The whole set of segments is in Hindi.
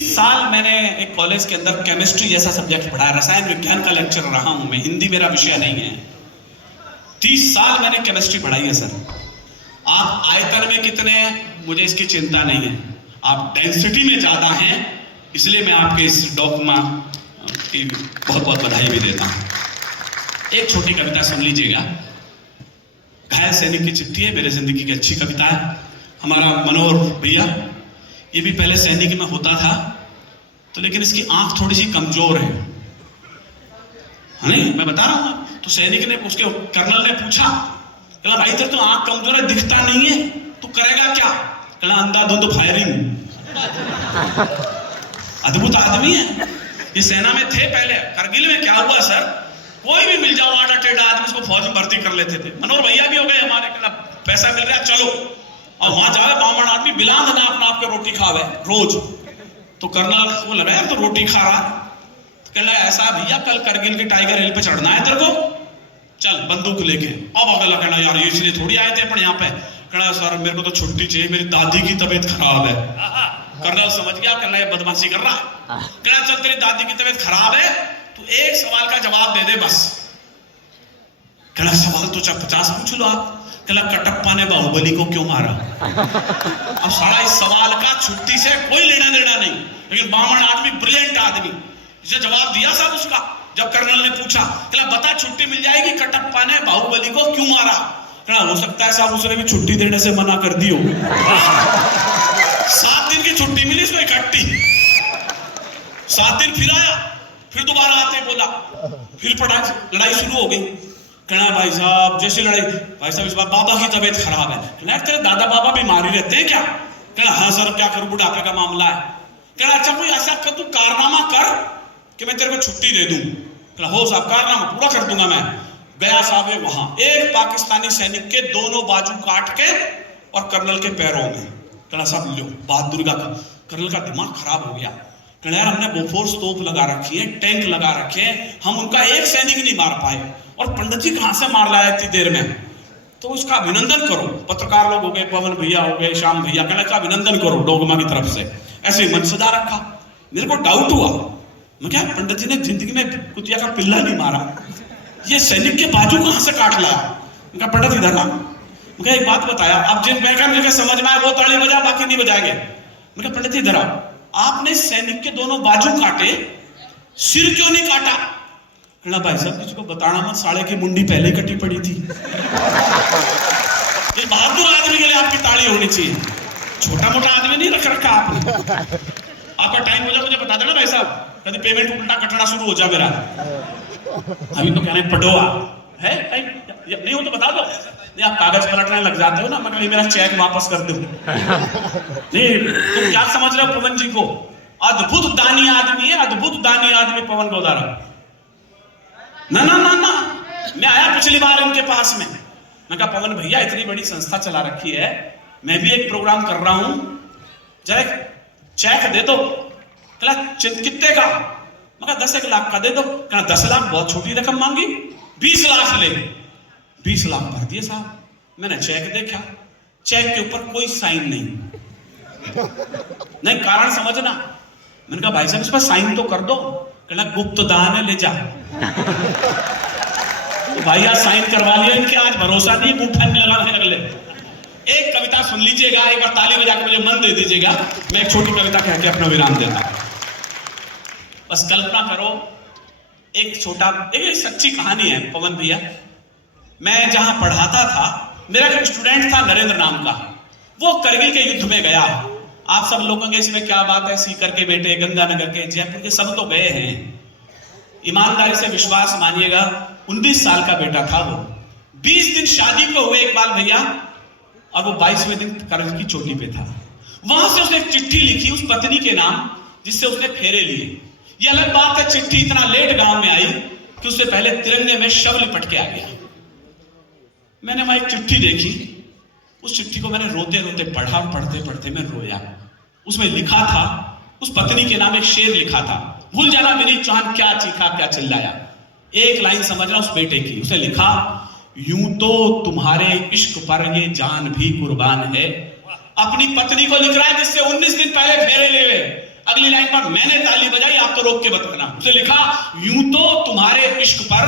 साल मैंने एक कॉलेज के अंदर केमिस्ट्री जैसा सब्जेक्ट पढ़ाया, रसायन विज्ञान का लेक्चर रहा हूं मैं, हिंदी मेरा विषय नहीं है। 30 साल मैंने केमिस्ट्री पढ़ाई है सर। आप आयतन में कितने हैं मुझे इसकी चिंता नहीं है, आप डेंसिटी में ज्यादा हैं, इसलिए मैं आपके इस डॉक्मा की बहुत बहुत बधाई भी देता हूं। एक छोटी कविता सुन लीजिएगा। घायल सैनिक की चिट्ठी है, मेरे जिंदगी की अच्छी कविता है। हमारा मनोहर भैया, ये भी पहले सैनिक में होता था तो, लेकिन इसकी आंख थोड़ी सी कमजोर है, नहीं मैं बता रहा हूं। तो सैनिक ने, उसके कर्नल ने पूछा, कहला भाई तेरे तो आंख कमजोर है, दिखता नहीं है, तू करेगा क्या? कहला अंधाधुंध फायरिंग। अद्भुत आदमी है, ये सेना में थे पहले। करगिल में क्या हुआ सर, कोई भी मिल जाओ आधा टेढ़ा आदमी उसको फौज में भर्ती कर लेते थे। मनोहर भैया भी हो गए हमारे, कहला पैसा मिल रहा है चलो, और वहां जाए बामण आदमी बिलांद नाप के रोटी खावे रोज। तो कर्नल को लगा यार तो रोटी खा रहा, तो कहला ऐसा भैया कल करगिल के टाइगर हिल पे चढ़ना है तेरे को, चल बंदूक लेके। अब अगला कहना यार ये इसलिए थोड़ी आए थे अपन यहाँ पे। कहना सर मेरे को तो छुट्टी चाहिए, मेरी दादी की तबीयत खराब है। कर्नल समझ गया, कहना ये बदमाशी कर रहा है। कहना चल तेरी दादी की तबीयत खराब है, तू एक सवाल का जवाब दे दे बस। कहना सवाल तो 50 पूछ लो आप। कहला कटप्पा ने बाहुबली को क्यों मारा? अब सारा इस सवाल का छुट्टी से कोई लेना देना नहीं, लेकिन बामण आदमी, ब्रिलियंट आदमी, इसे जवाब दिया साहब उसका। जब कर्नल ने पूछा, कहला बता छुट्टी मिल जाएगी, कटप्पा ने बाहुबली को क्यों मारा? कहला हो सकता है साहब उसने भी छुट्टी देने से मना कर दी हो। 7 दिन की छुट्टी मिली इसको इकट्ठी। 7 दिन फिर आया, फिर दोबारा आते बोला, फिर लड़ाई शुरू हो गई। कहना भाई साहब जैसे लड़ाई, भाई साहब इस बार बाबा की तबीयत खराब है। कहना तेरे दादा बाबा बीमारी रहते हैं क्या? कहना हाँ सर क्या करूं, बुढ़ापे का मामला है। कहना अच्छा कोई ऐसा कर, तू कारनामा कर कि मैं तेरे को छुट्टी दे दूं। कहना हो साहब कारनामा पूरा कर दूंगा मैं। गया साहब वहां एक पाकिस्तानी सैनिक के दोनों बाजू काट के और कर्नल के पैरों में। कहना साहब लो बहादुरी का। कर्नल का दिमाग खराब हो गया। कहना यार हमने बोफोर्स तोप लगा रखी है, टैंक लगा रखे हैं, हम उनका एक सैनिक नहीं मार पाए, और पंडित जी कहां से मार लाया इतनी देर में? तो उसका अभिनंदन करो। पत्रकार लोग हो गए, पवन भैया हो गए, श्याम भैया, कहना का अभिनंदन करो डोगमा की तरफ से। ऐसे ही मन सजा रखा। मेरे को डाउट हुआ, मैं क्या पंडित जी ने जिंदगी में कुतिया का पिल्ला नहीं मारा, ये सैनिक के बाजू कहां से काट लाया? उनका पंडित इधर आ, मुझे एक बात बताया, अब जिन मुझे समझ में आया वो ताली बजा, बाकी नहीं बजाएंगे। मुझे पंडित जी इधर आ, आपने सैनिक के दोनों बाजू काटे, सिर क्यों नहीं काटा? कहना भाई साहब किसी को बताना मत, साले की मुंडी पहले ही कटी पड़ी थी। ये बहादुर आदमी के लिए आपकी ताली होनी चाहिए, छोटा मोटा आदमी नहीं रख रखा आपने। आपका टाइम हो जाए मुझे बता देना भाई साहब, कभी पेमेंट उल्टा कटना शुरू हो जाए मेरा। अभी तो कहने पटोआ है, नहीं हो तो बता दो। नहीं आप कागज पलटने लग जाते हो ना, मैं मेरा चेक वापस कर दूं। नहीं तुम क्या समझ रहे हो पवन जी को? अद्भुत दानी आदमी है, अद्भुत दानी आदमी पवन गोदारा। ना ना ना ना, मैं आया पिछली बार इनके पास में, मैं कहा पवन भैया इतनी बड़ी संस्था चला रखी है, मैं भी एक प्रोग्राम कर रहा हूं, जरा चेक दे दो। कहला कितने का? मैं कहा 10 लाख का दे दो। कहना 10 लाख बहुत छोटी रकम मांगी, 20 लाख ले। 20 लाख भर दिए साहब। मैंने चेक देखा, चेक के ऊपर कोई साइन नहीं, कारण समझना। मैंने कहा भाई साहब इस पर साइन तो कर दो। कहना गुप्त दान है, ले जा। तो भाई आज साइन करवा लिया इनके, आज भरोसा नहीं, मुंह नहीं लगा अगले। एक कविता सुन लीजिएगा, एक बार ताली बजा के मुझे मन दे दीजिएगा, मैं एक छोटी कविता कह के अपना विराम देता हूं। बस कल्पना करो, एक छोटा, एक सच्ची कहानी है पवन भैया। मैं जहां पढ़ाता था, मेरा एक स्टूडेंट था नरेंद्र नाम का, वो करगिल के युद्ध में गया। आप सब लोग कहेंगे इसमें क्या बात है, सीकर के बेटे, गंगानगर के, जयपुर के, सब तो गए हैं। ईमानदारी से विश्वास मानिएगा, 19 साल का बेटा था वो। 20 दिन शादी को हुए इकबाल भैया, और वो 22वें दिन करगिल की चोटी पे था। वहां से उसने एक चिट्ठी लिखी उस पत्नी के नाम, जिससे उसने फेरे लिए। ये अलग बात है चिट्ठी इतना लेट गांव में आई कि उससे पहले तिरंगे में शव लिपट के आ गया। मैंने वहां एक चिट्ठी देखी, उस चिट्ठी को मैंने रोते रोते पढ़ा, पढ़ते पढ़ते मैं रोया। उसमें लिखा था, उस पत्नी के नाम एक शेर लिखा था, भूल जाना विनीत चौहान क्या चीखा क्या चिल्लाया। एक लाइन समझना उस बेटे की, उसने लिखा यूं तो तुम्हारे इश्क पर ये जान भी कुर्बान है। अपनी पत्नी को लिख रहा है जिससे 19 दिन पहले फेरे ले। अगली लाइन पर मैंने ताली बजाई, आप तो रोक के बताना। उसे लिखा, यूं तो तुम्हारे इश्क पर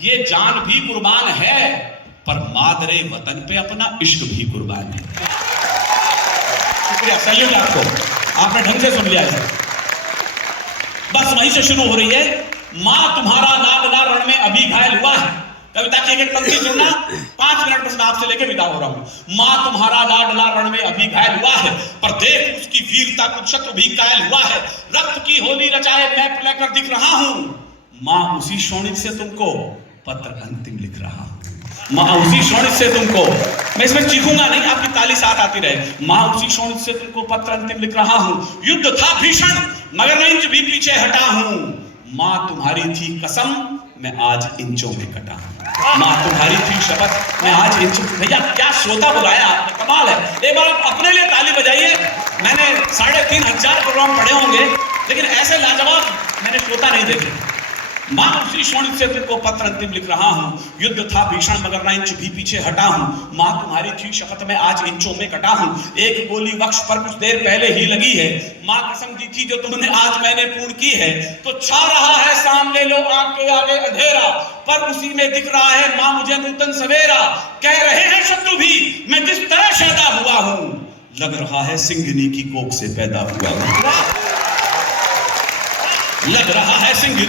ये जान भी कुर्बान है, पर मादरे वतन पे अपना इश्क भी कुर्बान है। शुक्रिया, सैल्यूट आपको, आपने ढंग से सुन लिया है। बस वहीं से शुरू हो रही है, मां तुम्हारा लाडला रण में अभी घायल हुआ है। कविता की एक पंक्ति सुनना, 5 मिनट बस मैं आपसे लेके विदा हो रहा हूं। मां तुम्हारा लाडला रण में अभी घायल हुआ है, पर देख उसकी वीरता कुछ शत्रु भी कायल हुआ है। रक्त की होली रचाए मैप लेकर दिख रहा हूं, मां उसी शोणित से तुमको पत्र अंतिम लिख रहा हूं। मां उसी शोणित से तुमको, मैं इसमें चीखूंगा नहीं, आपकी ताली साथ आती रहे। मां उसी शोणित से तुमको पत्र अंतिम लिख रहा हूं। युद्ध था भीषण मगर मैं इंच भी पीछे हटा हूं। मां तुम्हारी थी कसम, मैं आज इंचों में कटा हूं। मां तुम्हारी थी शपथ, मैं आज इंचों। भैया क्या श्रोता बुलाया आपने, कमाल है। एक बार आप अपने लिए ताली बजाइए। मैंने 3500 प्रोग्राम पढ़े होंगे, लेकिन ऐसे लाजवाब मैंने श्रोता नहीं देखे। मां उसी शोणित से तुमको पत्र अंतिम लिख रहा हूं। युद्ध था भीषण मगर मैं इंच भी पीछे हटा हूं। मां तुम्हारी थी शपथ, मैं आज इंचों में कटा हूं। एक गोली वक्ष पर कुछ देर पहले ही लगी है, मां कसम दी थी जो तुमने आज मैंने पूर्ण की है। तो छा रहा है सामने लो आंख के आगे अंधेरा, पर उसी में दिख रहा है मां मुझे नूतन सवेरा। कह रहे हैं शत्रु भी मैं जिस तरह शैदा हुआ हूं, लग रहा है सिंघनी की कोख से पैदा हुआ हूं। लग रहा है सिंघनी